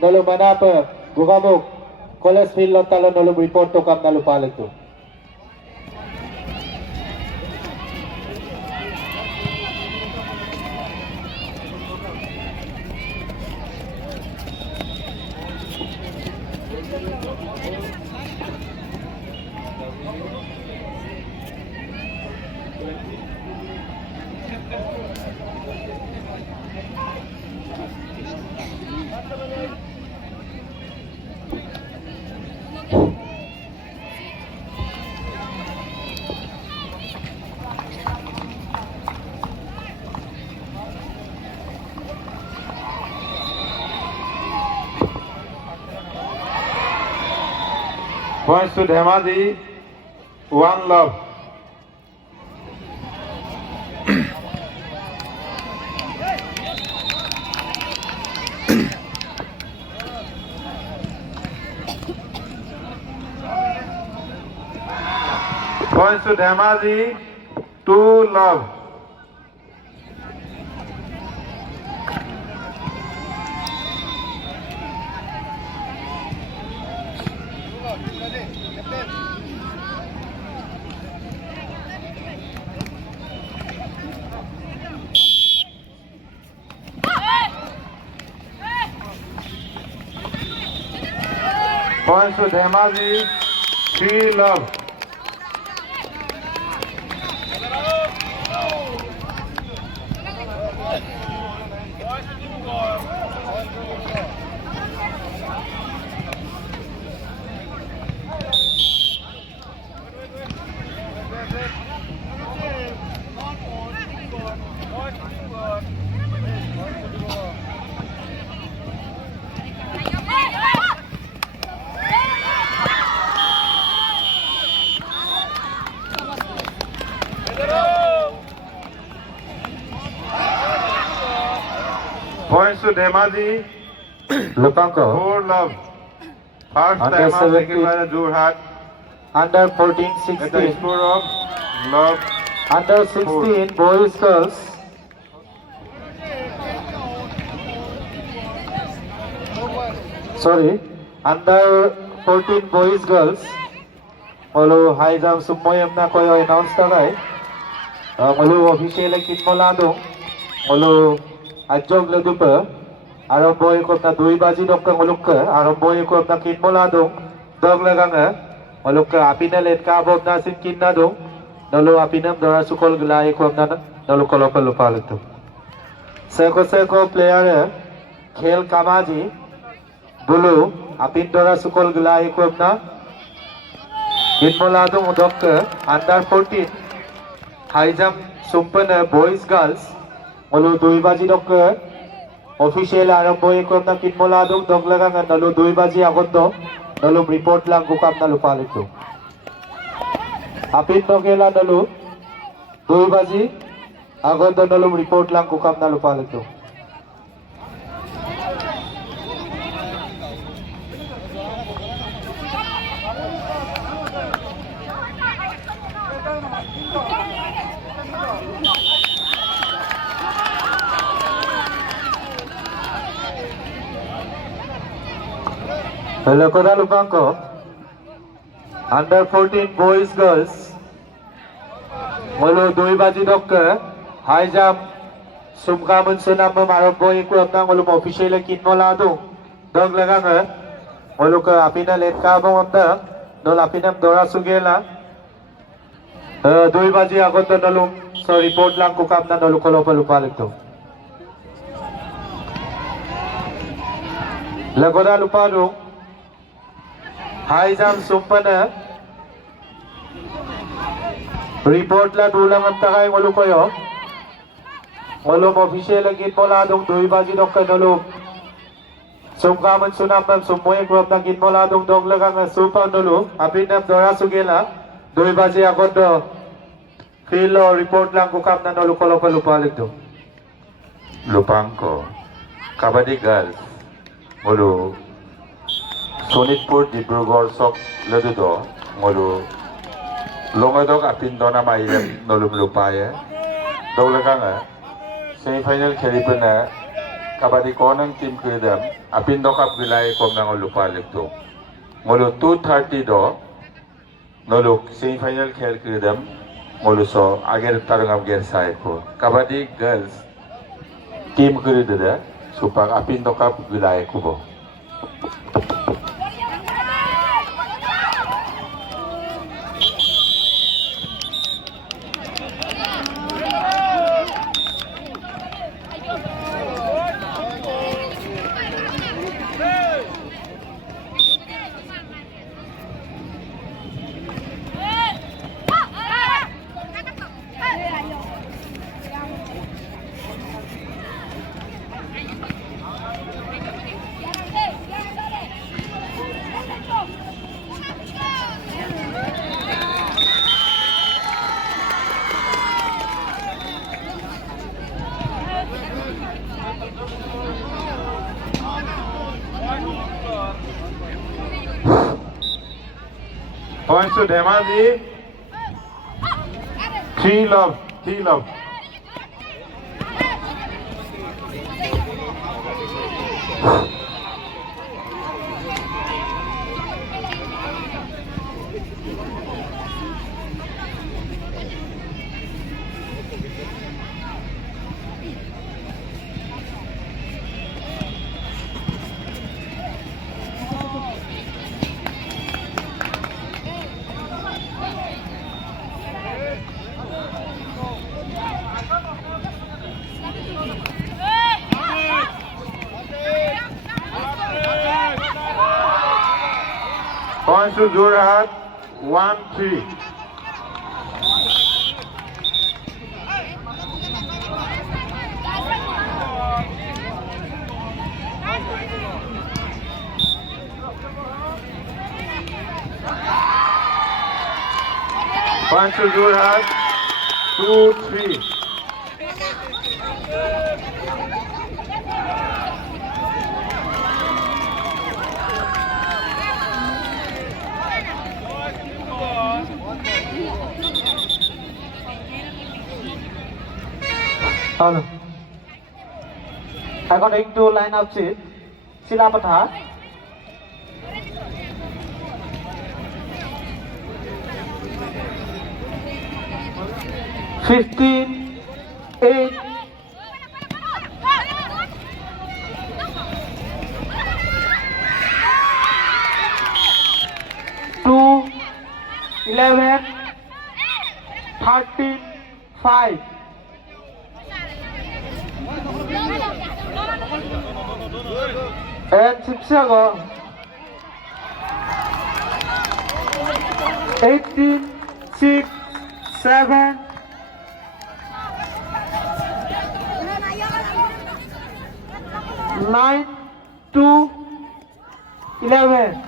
nolo manapa Gogamukh College Field lot talo nolo report to kam nalo palit to. Points to Dhemadi, one love. Points to Dhemadi, two love. Points to Dhemadi, three love. Points to Dhemadi, Lupanko four love. First Under time 17. taken by the Durhat under 14 at the 16 score of love. under 16 boys girls sorry under 14 boys girls olo high jump sumoyam na koyo announce tagay olo official kitmolado olo ajog ledupa aramboy ko na 2 baji dokka ngolukka aramboy ko na kitmolado dog laganga olukka apina let ka abob na sin kinna do nolo apinam dora sukol glai ko na nolo kolopal lupalito seko player khel kamaji bulu apin dora sukol glai ko na kitmolado dokka under 14 high jump sumpana boys girls olo 2 baji dokka official aramboy ko na kitmolado dog laganga nolo 2 baji agondo nalo report lang gukam na lupalito. Apit no kela nalo 2 baji agad nalo report lang gukam na lupalito. Hello Koda Lupanko under 14 boys girls molo 2 baji dokka high jump sumka munsunam marabboy ko apna molo official kinmolado dog laganga molo ka apina let ka bo amda nol apinam dora sugela 2 baji agot nolo so report lang ko kapna nolo kolopal upalito lagoda lupado high jump sumpana report la dulang ang takay ngolo koyo ngolo official ang gitmoladong 2 baji dokka nolo sumkaman sunapam sumuye krop ng gitmoladong doglagang supa nolo apinam dora sugela 2 baji agad do kilo report lang kukam na nolo kolopal lupalig do Lupangko, Kabadi girls, ngolo Sonitpur Dibrugarh sok ledudo ngolo longadok apin dona mailem nolum lupaye doglagang semi final khelipena Kabadi konang team kredam apin dokap gilay kom nang lupa lekto ngolo 2:30 do nolok semi-final khel kredam ngolo so ager tarungam ger sai ko Kabadi girls team kredada supak apin dokap gilay kubo Points to Dhemaji. 3-love. Points to Jorhat, 1-3. Points to Jorhat, 2-3. Hello. According to lineup sheet, Silapatha. $15, 8, 2, 11, 13, 5. And Sipsago 18, 6, 7, 9, 2, 11.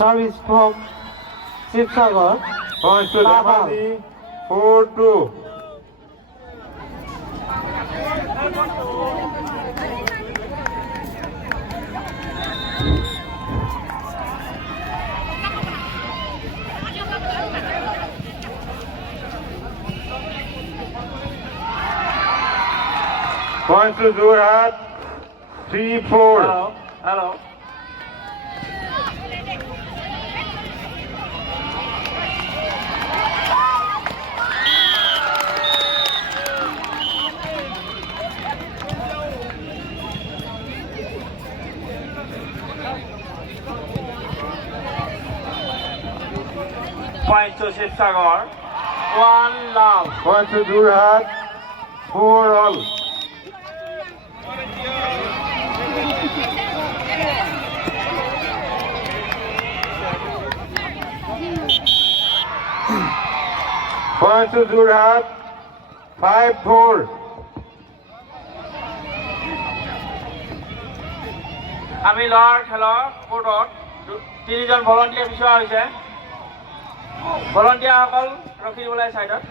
Service from Sipsagar. Points to Dhemaji, 4-2. Points to Jorhat, 3-4. Hello. Points to Sipsagar, 1-love. Points to Jorhat, 4-all. Points to Jorhat, 5-4. আমি lower খেলৰ কোৰ্টত তিনিজন volunteer বিচৰা হৈছে ভলণ্টিয়াৰসকল ৰখি দিবলৈ চাইডত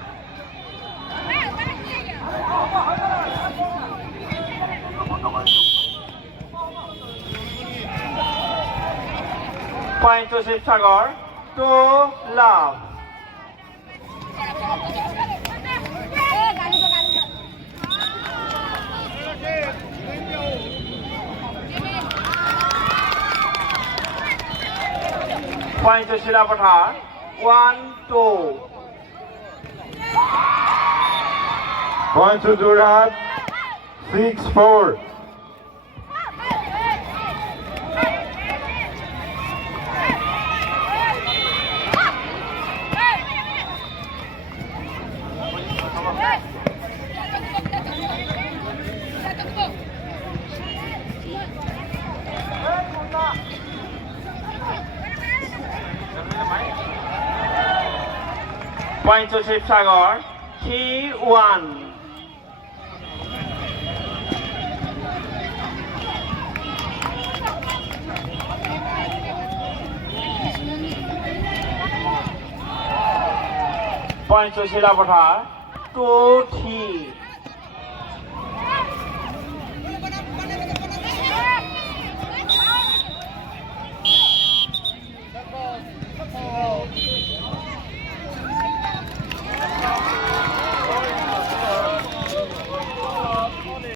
Point to Shivsagar, 2 love. Point to Shilapatha, 1-2. Point to Durhat, 6-4. Point to Shivsagar, 3-1. Point to Shilapatha, 2-3.